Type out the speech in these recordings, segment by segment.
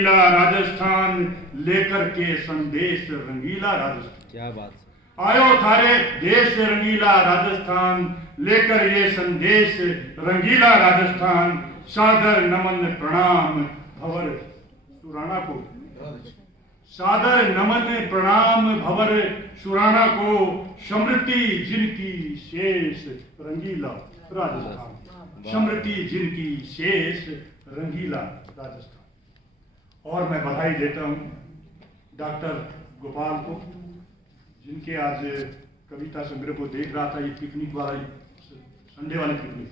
रंगीला राजस्थान, लेकर के संदेश रंगीला राजस्थान। क्या बात। आयो थारे देश रंगीला राजस्थान, लेकर ये संदेश रंगीला राजस्थान। सादर नमन प्रणाम भवर सुराणा को, सादर नमन प्रणाम भवर सुराणा को। समृद्धि जिनकी शेष रंगीला राजस्थान, समृद्धि जिनकी शेष रंगीला राजस्थान। और मैं बधाई देता हूँ डॉक्टर गोपाल को, जिनके आज कविता संग्रह को देख रहा था, ये पिकनिक वाला संडे वाली पिकनिक।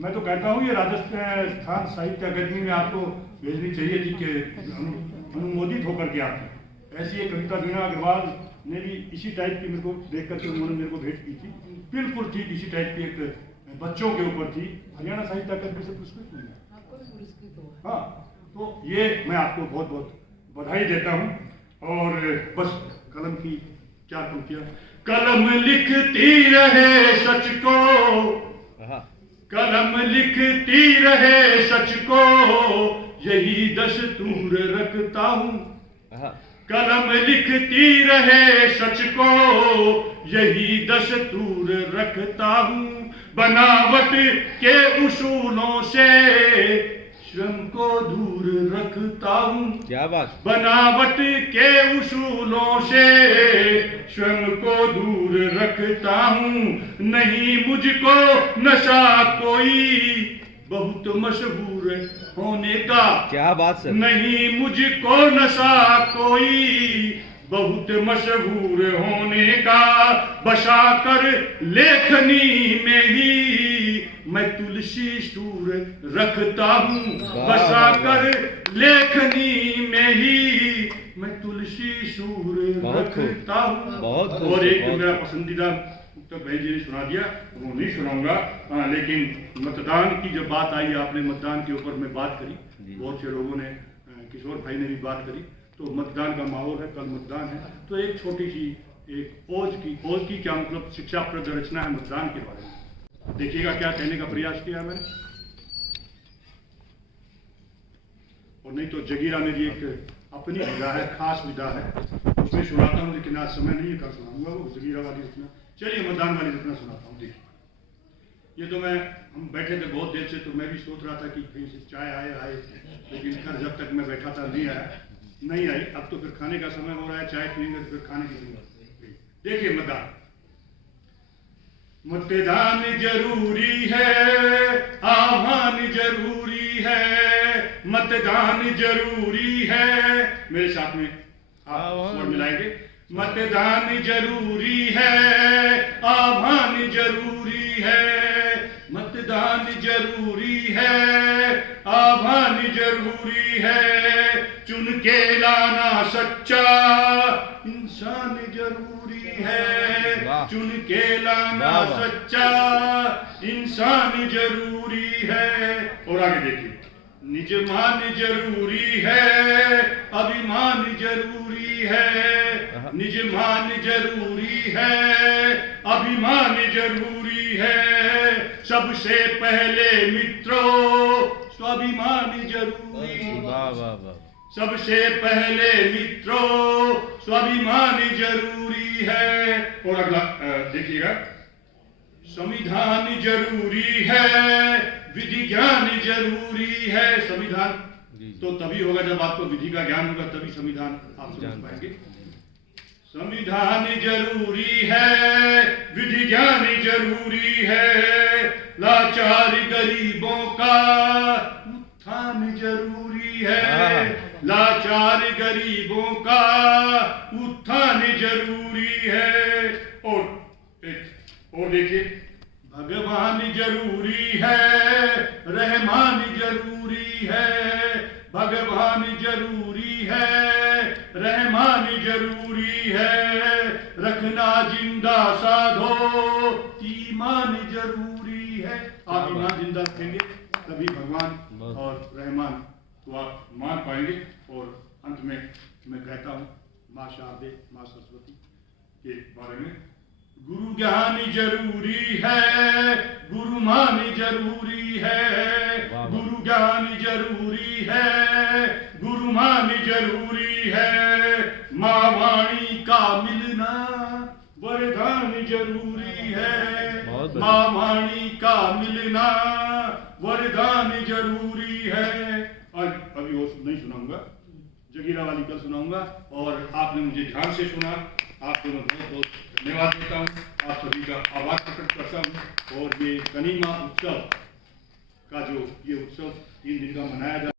मैं तो कहता हूँ ये राजस्थान साहित्य अकादमी में आपको भेजनी चाहिए थी कि अनुमोदित होकर के आते। ऐसी एक कविता वीणा अग्रवाल ने भी इसी टाइप की मेरे को देख करके उन्होंने मेरे को भेंट की थी, बिल्कुल ठीक इसी टाइप की एक बच्चों के ऊपर थी। हरियाणा साहित्य अकादमी से पुरस्कृत हुई है। हाँ, तो ये मैं आपको बहुत बहुत बधाई देता हूँ। और बस कलम की क्या पंक्तियां, कलम लिखती रहे सच को, कलम लिखती रहे सच को, यही दस्तूर रखता हूँ। कलम लिखती रहे सच को, यही दस्तूर रखता हूँ। बनावट के उसूलों से स्वयं को दूर रखता हूँ। क्या बात। बनावट के उसूलों से स्वयं को दूर रखता हूँ। नहीं मुझको नशा कोई बहुत मशहूर होने का। क्या बात सर। नहीं मुझको नशा कोई बहुत मशहूर होने का। बसा कर लेखनी में ही मैं तुलसी सूर रखता हूँ। बसा कर लेखनी में ही मैं तुलसी सूर रखता हूँ। और एक मेरा पसंदीदा तो भाई जी ने सुना दिया, वो नहीं सुनाऊंगा। लेकिन मतदान की जब बात आई, आपने मतदान के ऊपर में बात करी, बहुत से लोगों ने, किशोर भाई ने भी बात करी, तो मतदान का माहौल है, कल मतदान है। तो एक छोटी सी एक ओज की क्या मतलब शिक्षाप्रद रचना है मतदान के बारे में। देखिएगा क्या कहने का प्रयास किया है मैंने। और नहीं तो जगीरा मेरी एक अपनी विधा है, खास विधा है, उसमें सुनाता हूँ, लेकिन आज समय नहीं है, कल सुनाऊंगा वो जगीरा वाली रचना। चलिए मतदान वाली रचना सुनाता हूँ। देखिए, ये तो हम बैठे थे बहुत देर से, तो मैं भी सोच रहा था कि कहीं से चाय आए, लेकिन खैर जब तक मैं बैठा था नहीं आई। अब तो फिर खाने का समय हो रहा है, चाय पीएंगे तो फिर खाने की जरूरत। देखिए मतदान, मतदान जरूरी है, आह्वान जरूरी है, मतदान जरूरी है। मेरे साथ में आप स्वर मिलाएंगे। मतदान जरूरी है, आह्वान जरूरी है, मतदान जरूरी है, आह्वान जरूरी है। चुन के लाना सच्चा इंसान जरूरी है, चुन के लाना सच्चा इंसान जरूरी है। और आगे देखिए, निज मान जरूरी है, अभिमान जरूरी है, निज मान जरूरी है, अभिमान जरूरी है। सबसे पहले मित्रों स्वाभिमान जरूरी है, सबसे पहले मित्रों स्वाभिमान जरूरी है। और अगला देखिएगा, संविधान जरूरी है, विधि ज्ञान जरूरी है। संविधान तो तभी होगा जब आपको विधि का ज्ञान होगा, तभी संविधान आप समझ पाएंगे। संविधान जरूरी है, विधि ज्ञान जरूरी है। लाचार गरीबों का उत्थान जरूरी है, लाचार गरीबों का उत्थान जरूरी है। और देखिए, भगवान जरूरी है, रहमान जरूरी है, भगवान जरूरी है, रहमान जरूरी है। रखना जिंदा साधो ईमान जरूरी है। आप ईमान जिंदा रखेंगे तभी भगवान और रहमान को आप मान पाएंगे। और अंत में मैं कहता हूँ माँ शारदे, माँ सरस्वती के बारे में गुरु ज्ञान जरूरी है, गुरु मान जरूरी है, वाह। गुरु ज्ञान जरूरी है, गुरु मान जरूरी है, माँ वाणी का मिलना वरदान जरूरी है, बहुत बढ़िया। माँ वाणी का मिलना वरदान जरूरी है। और अभी वो नहीं सुनाऊंगा, जगीरा वाली कल सुनाऊंगा। और आपने मुझे ध्यान से सुना, आपको मैं बहुत बहुत धन्यवाद देता हूँ, आप सभी का आभार प्रकट करता हूँ। और ये कनीमा उत्सव का जो ये उत्सव 3 दिन का मनाया जा